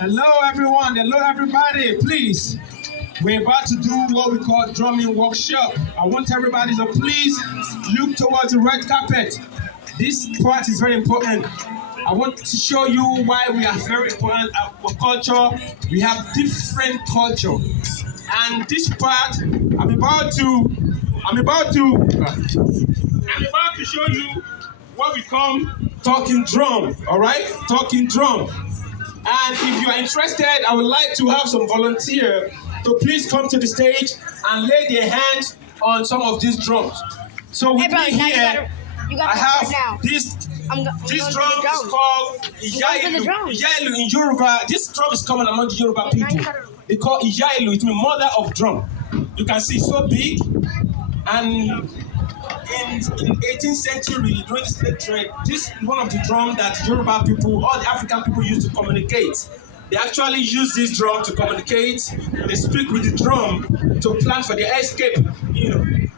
Hello, everyone. Hello, everybody. Please, we're about to do what we call drumming workshop. I want everybody to please look towards the red carpet. This part is very important. I want to show you why we are very important our culture. We have different culture, and this part, I'm about to show you what we call talking drum. All right, talking drum. And if you are interested, I would like to have some volunteer to please come to the stage and lay their hands on some of these drums. So with me here, I have this drum is called Iyailu. Iyailu in Yoruba. This drum is common among the Yoruba people. They call Iyailu. It means mother of drum. You can see it's so big. And in 18th century, during the slave trade, this is one of the drums that Yoruba people, all the African people use to communicate. They actually use this drum to communicate. They speak with the drum to plan for their escape,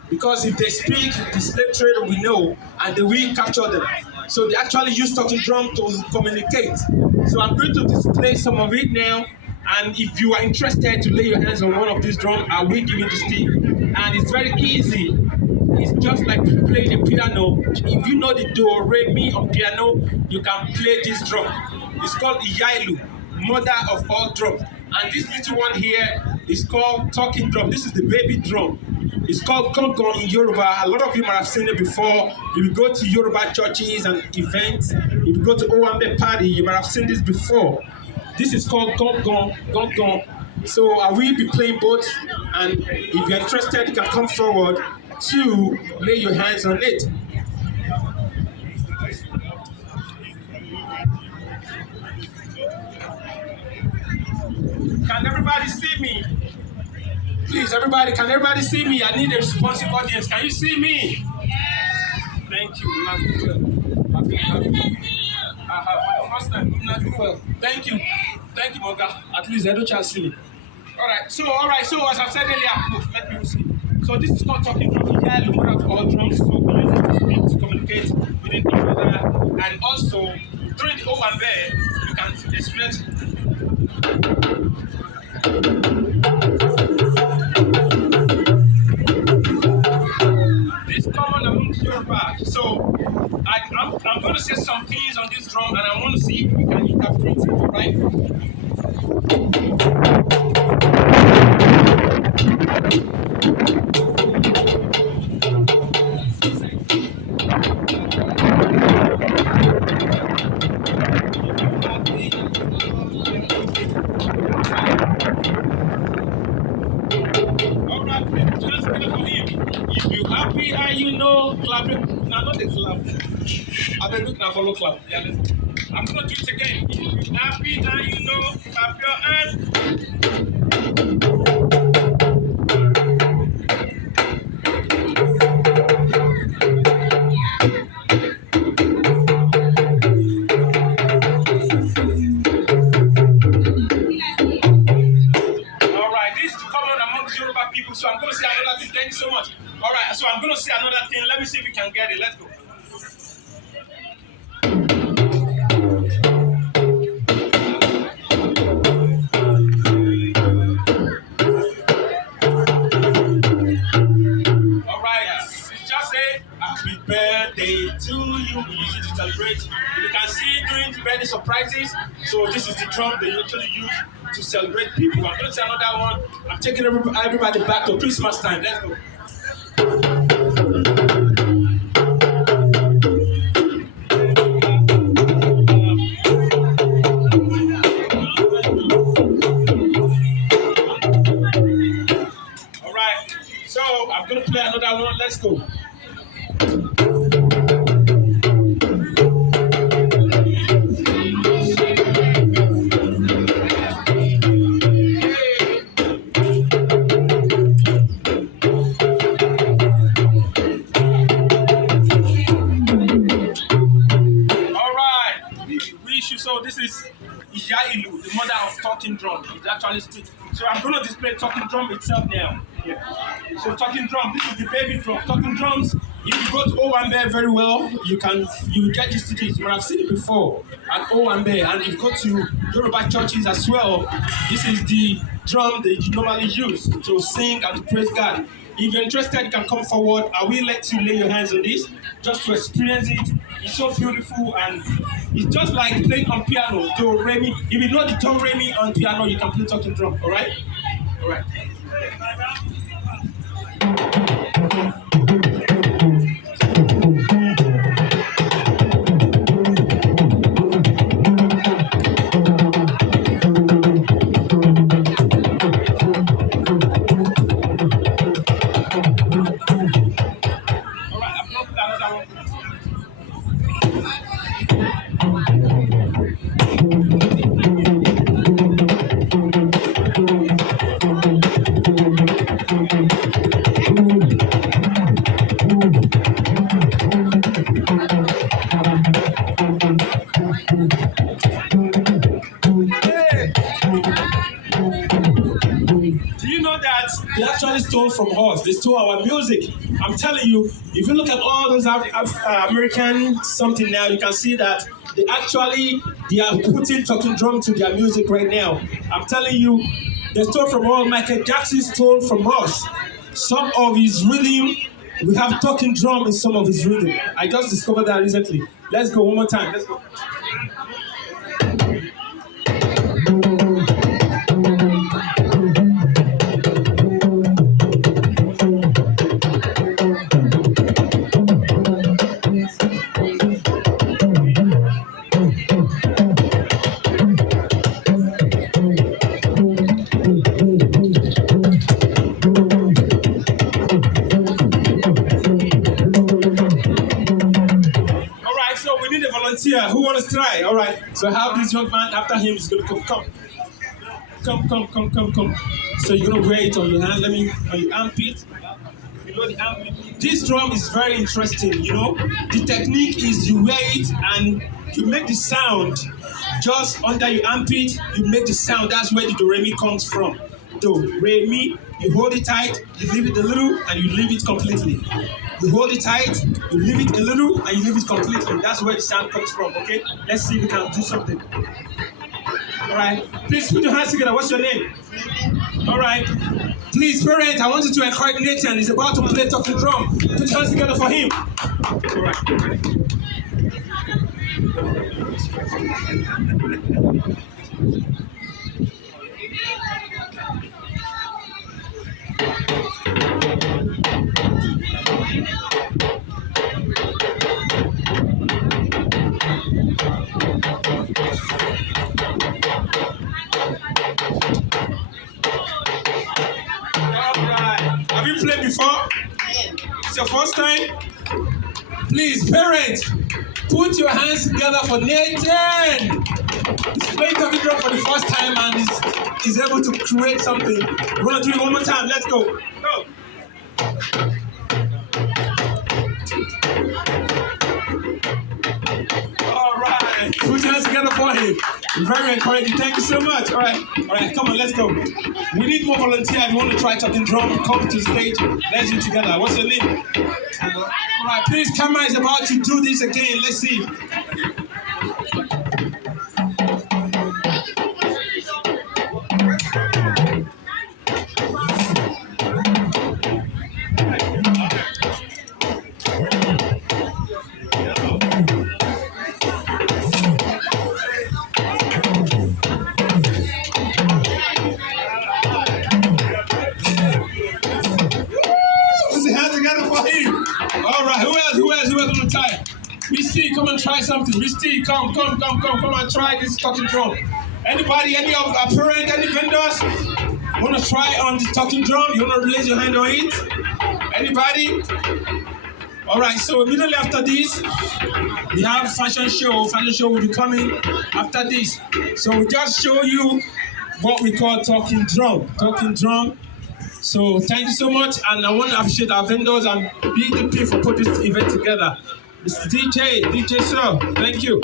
because if they speak, the slave trader will know and they will capture them. So they actually use talking drum to communicate. So I'm going to display some of it now. And if you are interested to lay your hands on one of these drums, I will give you the stick. And it's very easy. It's just like playing the piano. If you know the do, re, mi on piano, you can play this drum. It's called Iyailu, mother of all drums. And this little one here is called talking drum. This is the baby drum. It's called Gongon in Yoruba. A lot of you might have seen it before. If you go to Yoruba churches and events, if you go to Owambe party, you might have seen this before. This is called Gongon, Gongon. So I will be playing both. And if you're interested, you can come forward to lay your hands on it. Can everybody see me? Please, everybody, can everybody see me? I need a responsive audience. Can you see me? Thank you. Thank you. Thank you, Moga. At least I don't chance see me. All right. So as I said earlier, let me see. So this is called talking drum. Yeah, one of all drums. So we use it to speak, to communicate within each other, and also during the Owambe, you can express. This common among Yoruba. So I'm going to say some things on this drum, and I want to see if we can interpret it. All right. If you happy and you know, clap it. Now not the clap. I been looking at follow clap. Yeah, I'm gonna do it again. If you happy and you know, clap your hands. People, so I'm going to say another thing. Thank you so much. All right, so I'm going to say another thing. Let me see if we can get it. Let's go. All right, just say happy birthday to you. We use it to celebrate. You can see during birthday surprises. So this is the drum they usually use to celebrate people. I'm going to say another one. I'm taking everybody back to Christmas time. Let's go. All right. So I'm going to play another one. Let's go. So this is Iyailu, the mother of talking drum. It actually speaks. So I'm going to display talking drum itself now. Yeah. So talking drum, this is the baby drum. Talking drums If you go to Owambe very well, you will get used to this. But I've seen it before at Owambe, and if you go to Yoruba churches as well, this is the drum they normally use to sing and to praise God. If you're interested, you can come forward. I will let you lay your hands on this just to experience it. It's so beautiful, and it's just like playing on piano. Do re mi. If you know the do re mi on piano, you can play talking drum. All right, all right. Do you know that they actually stole from us? They stole our music. I'm telling you, if you look at all those American something now, you can see that they are putting talking drum to their music right now. I'm telling you, they stole from all. Michael Jackson stole from us. Some of his rhythm, we have talking drum in some of his rhythm. I just discovered that recently. Let's go one more time. Let's go. Volunteer, who wants to try? All right, so I have this young man after him is going to come. So you're going to wear it on your hand. On your armpit. You know the armpit. This drum is very interesting, you know. The technique is you wear it and you make the sound just under your armpit. You make the sound. That's where the do re mi comes from. Do re mi. You hold it tight, you leave it a little, and you leave it completely. You hold it tight, you leave it a little, and you leave it completely. That's where the sound comes from, okay? Let's see if we can do something. All right. Please put your hands together. What's your name? All right. Please, parent, I want you to encourage Nathan. He's about to play talking drum. Put your hands together for him. All right. Have you played before? It's your first time? Please, parents, put your hands together for Nathan. He's playing talking drum for the first time and he's able to create something. We're going to do it one more time. Let's go. Go. All right. Put your hands together for him. Very encouraging. Thank you so much. All right. Come on, let's go. We need more volunteers. If you want to try talking drum, come to the stage. Let's do it together. What's your name? All right, please. Camera is about to do this again. Let's see. Who else on the time? Misty, come and try something. Misty, come and try this talking drum. Anybody, any of our parents, any vendors want to try on the talking drum? You want to raise your hand on it? Anybody? All right, so immediately after this, we have fashion show. Fashion show will be coming after this. So we just show you what we call talking drum. Talking drum. So thank you so much, and I want to appreciate our vendors and BDP for putting this event together. Mr. DJ, sir, thank you.